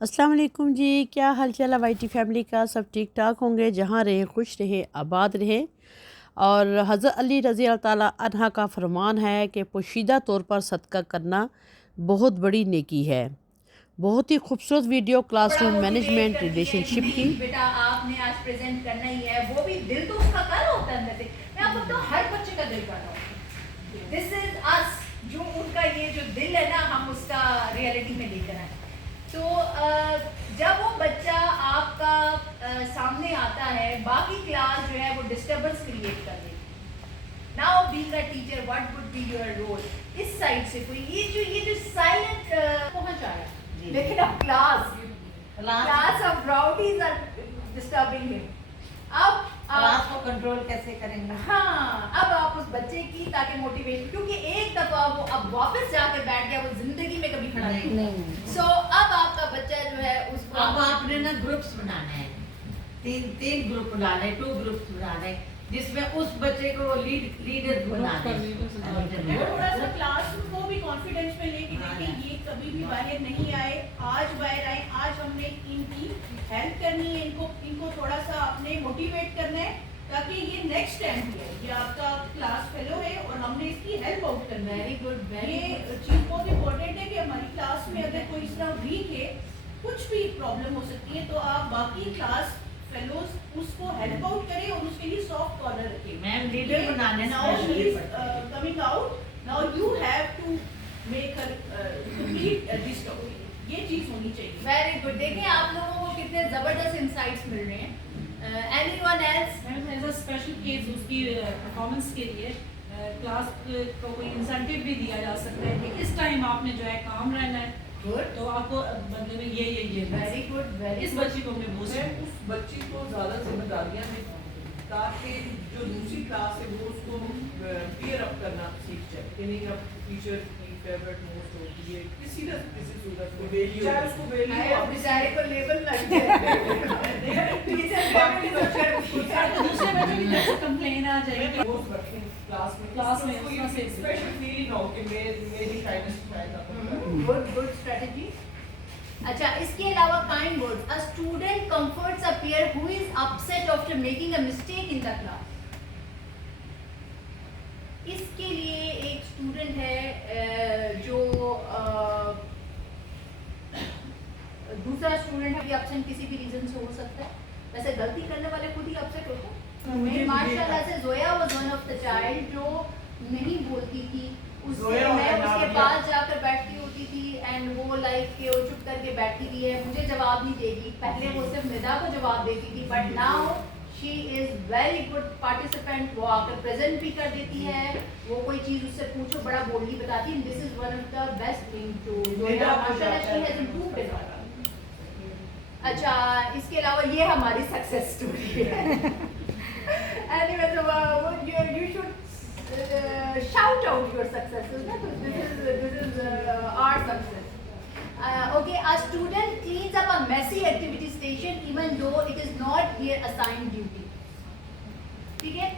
अस्सलाम वालेकुम जी, क्या हाल चाल है वाईटी फैमिली का। सब ठीक ठाक होंगे, जहाँ रहे खुश रहे आबाद रहे। और हज़रत अली रज़ी अल्लाह ताला अन्हा का फरमान है कि पोशीदा तौर पर सदका करना बहुत बड़ी नेकी है। बहुत ही खूबसूरत वीडियो क्लासरूम मैनेजमेंट रिलेशनशिप की। बेटा आपने आज प्रेजेंट करना ही है, वो भी दिल तो उसका कर रहा होता है अंदर से। मैं आपको बताऊं, हर बच्चे का दिल कर रहा होता है। दिस इज अस, जो उनका ये जो दिल है ना, हम उसका रियलिटी में लेकर आए। तो जब वो बच्चा आपका सामने आता है, बाकी क्लास जो है वो डिस्टर्बेंस क्रिएट कर देती है। Now being a teacher, what would be your role? इस साइड से कोई ये जो साइलेंट पहुंच आया, लेकिन अब class of rowdies are disturbing him. अब क्लास को कंट्रोल कैसे करेंगे? हाँ, अब आप उस बच्चे की ताकि मोटिवेशन, क्योंकि एक दफा वो अब वापस जाकर बैठ गया, वो जिंदगी में कभी खड़ा नहीं। सो अब आपका बच्चा जो है उसको अब आपने ना ग्रुप्स बनाने हैं, तीन ग्रुप बनाने हैं, 2 ग्रुप्स बनाने हैं, जिसमें उस बच्चे को लीडर बनाना है। थोड़ा सा क्लास को भी कॉन्फिडेंस में लेके देखें, ये कभी भी बाहर नहीं आए, आज बाहर आए। आज हमने इनकी हेल्प करनी है, इनको थोड़ा सा अपने मोटिवेट करना है, ताकि ये नेक्स्ट टाइम भी है। ये आपका क्लास फेलो है और हमने इसकी हेल्प आउट करना है। Very good. ये चीज बहुत इंपॉर्टेंट है कि हमारी क्लास में अगर कोई इस तरह वीक है, कुछ भी प्रॉब्लम हो सकती है, तो आप बाकी क्लास फेलोज उसको हेल्प आउट करें और उसके लिए सॉफ्ट कॉर्नर रखें। मैम लीडर बनाने now he is coming out, now you have to make her complete this story. ये चीज होनी चाहिए। Very good. देखें आप लोगों को कितने जबरदस्त इंसाइट्स मिल रहे हैं। Anyone else? As a special case उसकी परफॉर्मेंस के लिए क्लास को कोई इंसेंटिव भी दिया जा सकता है कि इस टाइम आपने जो है काम रहना है, गुड। तो आपको बदले में ये वेरी गुड। वेरी इस बच्ची को हमने बूस्ट मैं उस बच्ची को ज़्यादा जिम्मेदारियां दें, ताकि जो दूसरी क्लास है वो उसको पीयर अप करना सीख जाए कि नहीं, अब टीचर की फेवरेट मोस्ट होती है किसी सूरत में, चाहे उसको वैल्यू बेचारे को लेबल लग गया। टीचर तो दूसरे बच्चे की तरफ से कंप्लेन आ जाएगी क्लास में उसको ये स्पेशल फीलिंग हो कि मेरी काइंडनेस शायद गुड स्ट्रेटजी। अच्छा, इसके अलावा kind words. A student comforts a peer who is upset after making a mistake in the class। इसके लिए एक स्टूडेंट है जो दूसरा स्टूडेंट है, अपसेंट किसी भी रीजन से हो सकता है। वैसे गलती करने वाले खुद ही अपसेट होते हैं। माशाल्लाह से Zoya was one of the child जो नहीं बोलती थी। उससे मैं उसके पास जाकर बैठती होती थी एंड वो लाइक के वो चुप करके बैठी हुई है, मुझे जवाब नहीं देगी। पहले वो सिर्फ निदा को जवाब देती थी, but now she is very good participant. वो आकर प्रेजेंट भी कर देती है, वो कोई चीज उससे पूछो बड़ा बोल्डली बताती है। This is one of the best thing to Zoya. माशाल्लाह शी हैज इंप्रूव्ड इट। अच्छा, इसके अलावा ये हमारी सक्सेस स्टोरी है। एनीवे, तो you should shout out your successes. This is our success. Okay, a student cleans up a messy activity station even though it is not their assigned duty. ठीक है,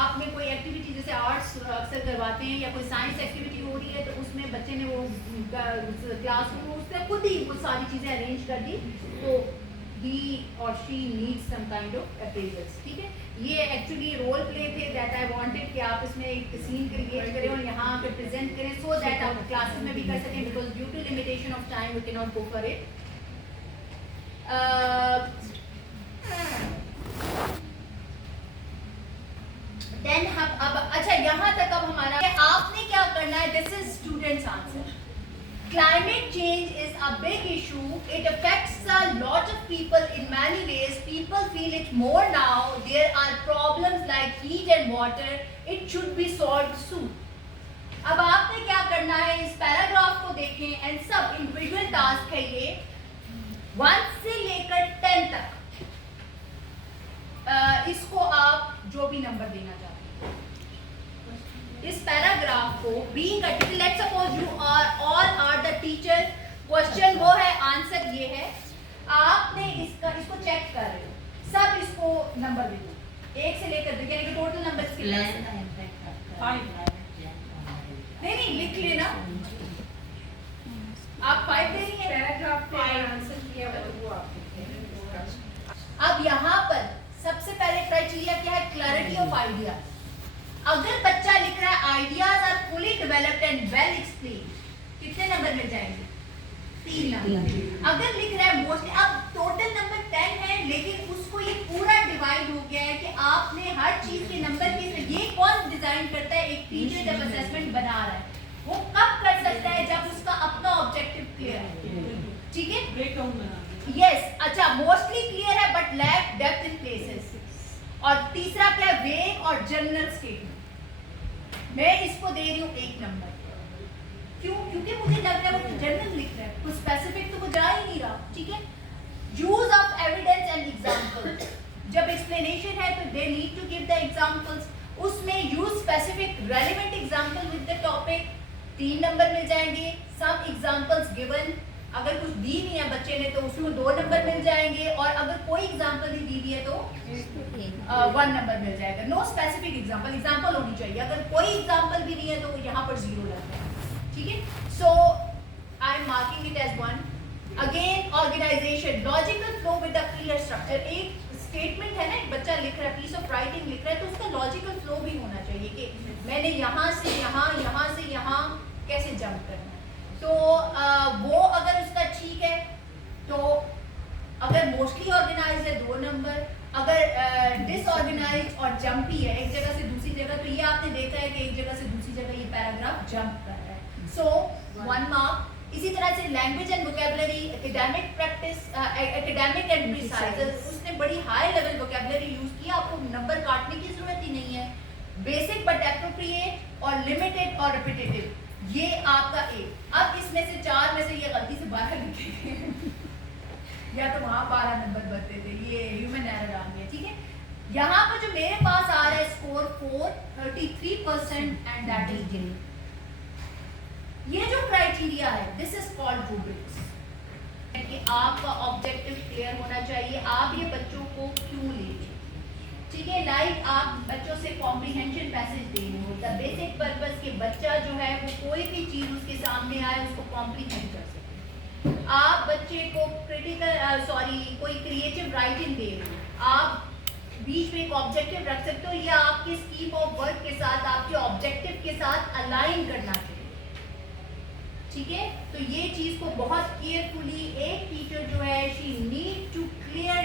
आपने कोई एक्टिविटी जैसे arts अक्सर करवाते हैं या कोई साइंस एक्टिविटी हो रही है, तो उसमें बच्चे ने वो क्लास में उसने खुद ही वो सारी चीज़ें अरेंज कर दी, तो he or she needs some kind of appraisals। ठीक है, ये एक्चुअली रोल प्ले थे दैट आई वांटेड कि आप इसमें एक सीन क्रिएट करें और यहाँ पे प्रेजेंट करें, सो दैट आप क्लासेस में भी कर सकें, because due to limitation of time we can not go for it. Then अब अच्छा, यहाँ तक अब हमारा आपने क्या करना है। This is students answer. Climate change is a big issue. It affects a lot of people in many ways. People feel it more now. There are problems like heat and water. It should be solved soon. अब आपने क्या करना है, इस paragraph को देखें and सब individual task है ये 1 से लेकर 10 तक। इसको आप जो भी नंबर देना चाहते हैं, इस पैराग्राफ को being a teacher, let's suppose you are all are the teacher. Question वो है, आंसर ये है। आपने इसको चेक कर रहे हो, सब इसको नंबर दे दो 1 से लेकर 10, यानी कि टोटल नंबर कितने हैं? नहीं लिख लेना। आप 5 दे रही हैं। पैराग्राफ का आंसर ideas. अगर बच्चा लिख रहा है ideas are fully developed and well explained, कितने नंबर मिल जाएंगे? 3 नंबर. अगर लिख रहा है मोस्टली, अब टोटल नंबर 10 है, लेकिन उसको ये पूरा डिवाइड हो गया है कि आपने हर चीज के नंबर के, ये कौन डिजाइन करता है? एक टीचर जब असेसमेंट बना रहा है, वो कब कर सकता है? जब उसका अपना ऑब्जेक्टिव क्लियर है. ठीक है, ब्रेकडाउन बना दिया। यस. अच्छा, मोस्टली क्लियर है but lack depth in places. और तीसरा क्या? वेग और जनरल स्टेटमेंट. मैं इसको दे रही हूँ 1 नंबर. क्यों? क्योंकि मुझे लग रहा है वो जनरल लिख रहा है, कुछ स्पेसिफिक तो वो जा ही नहीं रहा. ठीक है. Use of evidence and examples. जब एक्सप्लेनेशन है तो they need to give the examples. उसमें use specific relevant example with the topic. 3 number मिल जाएंगे. Some examples given. अगर कुछ दी नहीं है बच्चे ने तो उसमें 2 नंबर मिल जाएंगे, और अगर कोई एग्जांपल नहीं दी हुई है तो 1 नंबर मिल जाएगा. No specific example. एग्जांपल होनी चाहिए. अगर कोई एग्जांपल भी नहीं है तो यहाँ पर 0 लगता है. ठीक है. So I am marking it as 1. Again organization, logical flow with a clear structure. एक स्टेटमेंट है ना, एक बच्चा लिख रहा है, पीस ऑफ राइटिंग लिख रहा है, तो उसका लॉजिकल फ्लो भी होना चाहिए कि मैंने यहाँ से यहाँ, यहाँ से यहाँ कैसे जंप करना है. तो वो अगर उसका ठीक है तो, अगर मोस्टली ऑर्गेनाइज है 2 नंबर. अगर डिसऑर्गेनाइज और जंपी है एक जगह से दूसरी जगह, तो ये आपने देखा है कि एक जगह से दूसरी जगह ये पैराग्राफ जंप कर रहा है. सो 1 मार्क. इसी तरह से language and vocabulary, academic practice, academic and precise. उसने बड़ी हाई लेवल वोकेबलरी यूज की, आपको नंबर काटने की जरूरत ही नहीं है. बेसिक बट एप्रोप्रिएट और लिमिटेड और रिपीटेटिव, ये आपका A. अब इसमें से 4 में से ये गलती से 12 लिखे या तो वहां 12 नंबर बनते थे, ये ह्यूमन एरर आ गया. ठीक है. यहाँ पर जो मेरे पास आ रहा है score 433% and that is given. ये जो क्राइटेरिया है, दिस इज कॉल्ड रूब्रिक्स. कि आपका ऑब्जेक्टिव क्लियर होना चाहिए. आप ये बच्चों को क्यों ले रहे? ठीक है. लाइक आप बच्चों से कॉम्प्रिहेंशन पैसेज दे रहे हो, द बेसिक पर्पस के बच्चा जो है वो कोई भी चीज उसके सामने आए उसको कॉम्प्रिहेंड कर सके. आप बच्चे को क्रिटिकल कोई क्रिएटिव राइटिंग दे रहे हो, आप बीच में एक ऑब्जेक्टिव रख सकते हो, या आपके स्कीम ऑफ वर्क के साथ, आपके ऑब्जेक्टिव के साथ अलाइन करना चाहिए. ठीक है. तो ये चीज को बहुत केयरफुली एक टीचर जो है, she need to clear,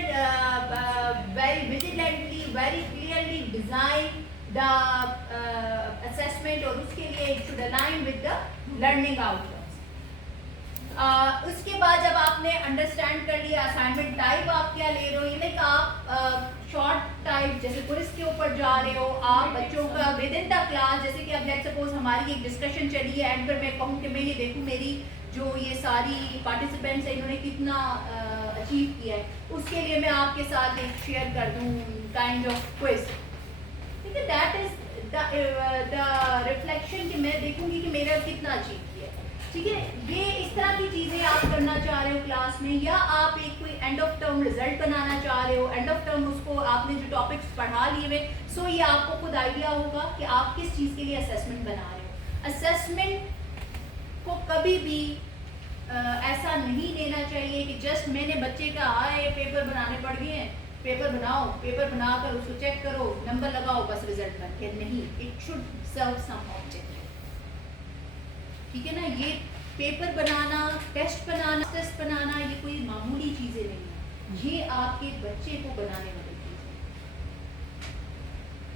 very vigilantly, very clearly design the assessment, और उसके लिए it should align with the learning outcomes. उसके बाद जब आपने अंडरस्टैंड कर लिया असाइनमेंट टाइप आप क्या ले रहे हो, ये लाइक आप शॉर्ट टाइप जैसे क्विज के ऊपर जा रहे हो, आप बच्चों का विद इन द क्लास, जैसे कि अब लेट्स सपोज हमारी एक डिस्कशन चली है, एंड पर मैं कहूँ कि मैं ये देखूँ मेरी जो ये सारी पार्टिसिपेंट्स हैं इन्होंने कितना अचीव किया है, उसके लिए मैं आपके साथ एक शेयर कर दूँ काइंड ऑफ क्विज. ठीक है. दैट इज द रिफ्लेक्शन कि मैं देखूंगी कि मेरा कितना अचीव किया है. ठीक है. ये इस तरह की चीजें आप करना चाह रहे हो क्लास में, या आप एक कोई एंड ऑफ टर्म रिजल्ट बनाना चाह रहे हो. एंड ऑफ टर्म उसको आपने जो टॉपिक्स पढ़ा लिए हुए, सो ये आपको खुद आइडिया होगा कि आप किस चीज़ के लिए असेसमेंट बना रहे हो. असेसमेंट को कभी भी ऐसा नहीं लेना चाहिए कि जस्ट मैंने बच्चे का आए पेपर बनाने पड़ गए हैं, पेपर बनाओ, पेपर बनाकर उसको चेक करो, नंबर लगाओ, बस रिजल्ट बन गया. नहीं, it should serve some objective. ठीक है ना. ये पेपर बनाना, टेस्ट बनाना ये कोई मामूली चीजें नहीं है, ये आपके बच्चे को बनाने वाली चीजें.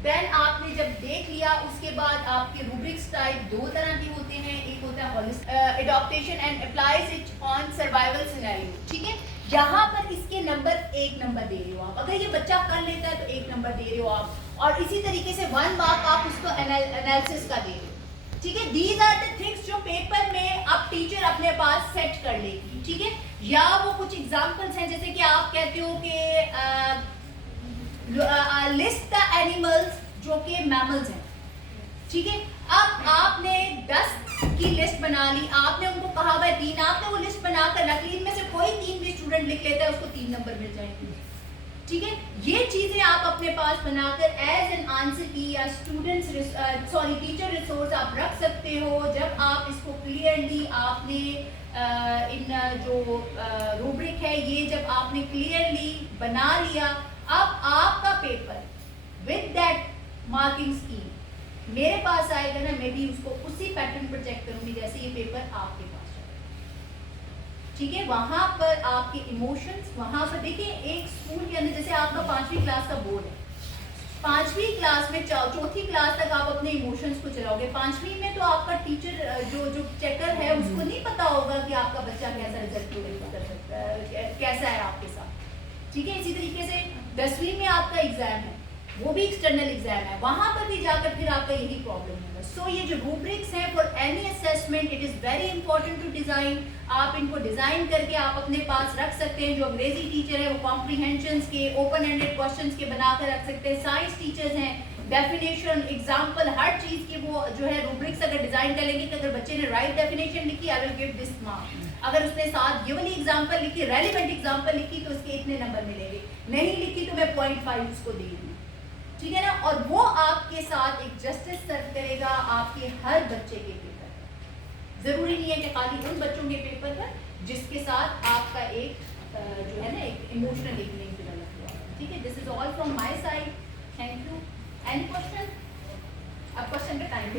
देन आपने जब देख लिया, उसके बाद आपके रूब्रिक्स टाइप 2 तरह के होते हैं. एक होता है adaptation and applies it on survival scenario. ठीक है. यहाँ पर इसके नंबर 1 नंबर दे रहे हो आप. अगर ये बच्चा कर लेता है तो 1 नंबर दे रहे हो आप, और इसी तरीके से 1 मार्क आप उसको एनालिसिस का दे रहे हो. ठीक है. दीज आर द थिंग्स जो पेपर में अब टीचर अपने पास सेट कर लेगी. ठीक है. या वो कुछ एग्जांपल्स हैं, जैसे कि आप कहते हो कि लिस्ट द एनिमल्स जो कि मैमल्स हैं. ठीक है. अब आपने 10 की लिस्ट बना ली, आपने उनको कहा हुआ 3, आपने वो लिस्ट बनाकर रख ली, इनमें से कोई 3 भी स्टूडेंट लिख लेता है उसको 3 नंबर मिल जाएंगे. ठीक है. ये चीजें आप अपने पास बनाकर एज एन आंसर की या टीचर रिसोर्स आप रख सकते हो. जब आप इसको क्लियरली आपने इन जो रूब्रिक है ये जब आपने क्लियरली बना लिया, अब आपका paper with that marking scheme मेरे पास आएगा ना, मैं भी उसको उसी पैटर्न पर चेक करूंगी जैसे ये पेपर आपके पास आएगा। ठीक है, वहां पर आपके इमोशंस, वहां पर देखिए एक स्कूल के अंदर जैसे आपका 5वीं क्लास का बोर्ड है, 5वीं क्लास में 4थी क्लास तक आप अपने इमोशंस को चलाओगे। 5वीं में तो आपका टीचर जो चेकर है उसको नहीं पता होगा कि आपका बच्चा कैसा रिजल्ट प्रोड्यूस कर सकता है, कैसा है आपके साथ। ठीक है, इसी तरीके से 10वीं में आपका एग्जाम है, वो भी एक्सटर्नल एग्जाम है, वहां पर भी जाकर फिर आपका यही प्रॉब्लम होगा। सो ये जो रूब्रिक्स हैं for any assessment, it is very important to design. आप इनको डिजाइन करके आप अपने पास रख सकते हैं। जो अंग्रेजी टीचर है वो कॉम्प्रीहेंशंस के, ओपन एंडेड क्वेश्चंस के बनाकर रख सकते हैं। साइंस टीचर्स हैं, डेफिनेशन, एग्जाम्पल, हर चीज की वो जो है रूब्रिक्स अगर डिजाइन कर लेंगे कि अगर बच्चे ने राइट डेफिनेशन लिखी, I will give this mark. अगर उसने साथ ये वाली एग्जाम्पल लिखी, रेलिवेंट एग्जाम्पल लिखी, तो उसके इतने नंबर मिलेंगे। नहीं लिखी तो मैं 0.5 उसको दे दूंगी। ठीक है ना, और वो आपके साथ एक जस्टिस सर्व करेगा आपके हर बच्चे के पेपर पर। जरूरी नहीं है कि खाली उन बच्चों के पेपर पर जिसके साथ आपका एक जो है ना एक इमोशनल लिंक डेवलप हुआ। ठीक है, this is all from my side, thank you. Any question? अब क्वेश्चन का टाइम